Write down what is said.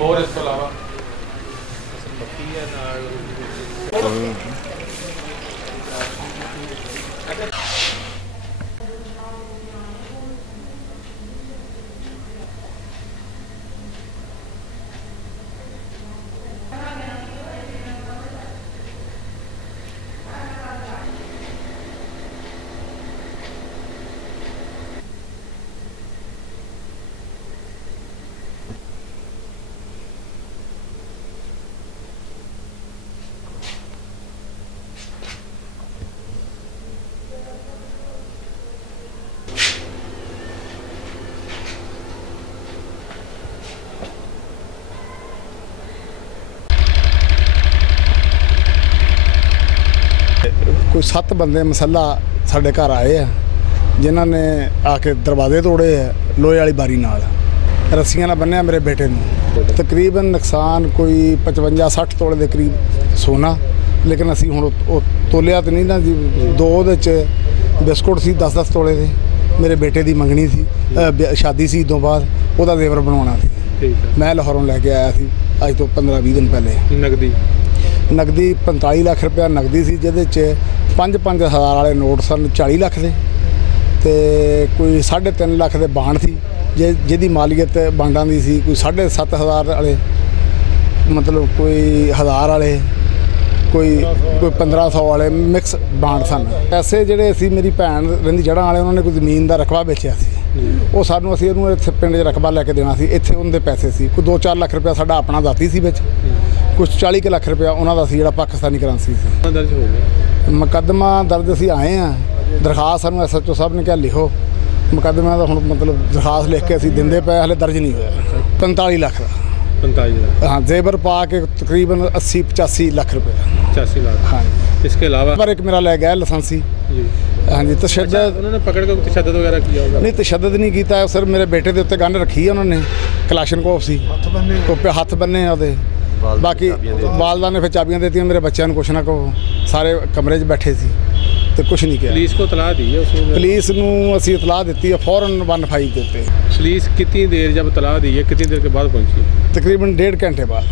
और इस तो अलावा कोई 7 बंदे मसला साढ़े घर आए हैं जिन्होंने आके दरवाजे तोड़े है लोहे वाली बारी नाल रस्सियां नाल बन्निया मेरे बेटे नूं। तकरीबन नुकसान कोई 55-60 तोले के करीब सोना, लेकिन असी हुण तोलिया तो नहीं ना जी। 2 बिस्कुट सी 10-10 तोले के, मेरे बेटे की मंगनी सी, शादी सी, इदों बाद वह जेवर बनवाना सी। मैं लाहौरों लैके आया सी अज तो 15-20 दिन पहले। नगदी 45 लाख रुपया नगदी सी, जिहदे च 5-5 हज़ार वाले नोट सन 40 लाख के, तो कोई 3.5 लाख के बांड सी जिहदी मालीयत बांडां दी सी कोई 7.5 हज़ार वाले, मतलब कोई 1000 वाले, कोई 1500 वाले मिक्स बांड सन। पैसे जिहड़े सी मेरी भैन रहिंदी जड़ां वाले उन्होंने कोई ज़मीन का रकबा बेचिया सी, वो सानूं असीं उहनूं इत्थे पिंड च रकबा लैके देना सी। इत्थे उनके पैसे सी कोई 2-4 लाख रुपया साडा अपना दाती सी विच, कुछ 40 लाख रुपया उन्होंने सी जिहड़ा पाकिस्तानी करंसी सी। दर्ज हो गया मुकदमा दर्ज असीं आए हैं, दरखास्त सानूं SHO साहब ने कहा लिखो मुकदमे का, हुण मतलब दरखास्त लिख के असीं दिंदे पे, हले दर्ज नहीं होया। 45 लाख का 45 लाख हाँ, जेवर पा के तकरीबन 80-85 लाख रुपया। 85 लाख हाँ जी। इसके अलावा पर एक मेरा लै गया लाइसेंसी जी। हाँ जी। तशद्दद उन्होंने पकड़ के तशद्दद वगैरह किया होगा? नहीं, तशद्दद नहीं किया सर। मेरे बेटे के उत्ते गन रखी है उन्होंने, कलाशनकोफ सी, तो हाथ बन्ने ਉਹਦੇ। बाकी वालदा ने फिर चाबियां देती मेरे बच्चों को, कुछ ना को सारे कमरे 'ਚ बैठे सी तो कुछ नहीं किया। पुलिस को इतला दी है उसने? पुलिस नूं असीं इतलाह दी है, फौरन 1-5 देते। पुलिस कितनी देर जब इतला दी है, कितनी देर के बाद पहुंची? तकरीबन 1.5 घंटे बाद।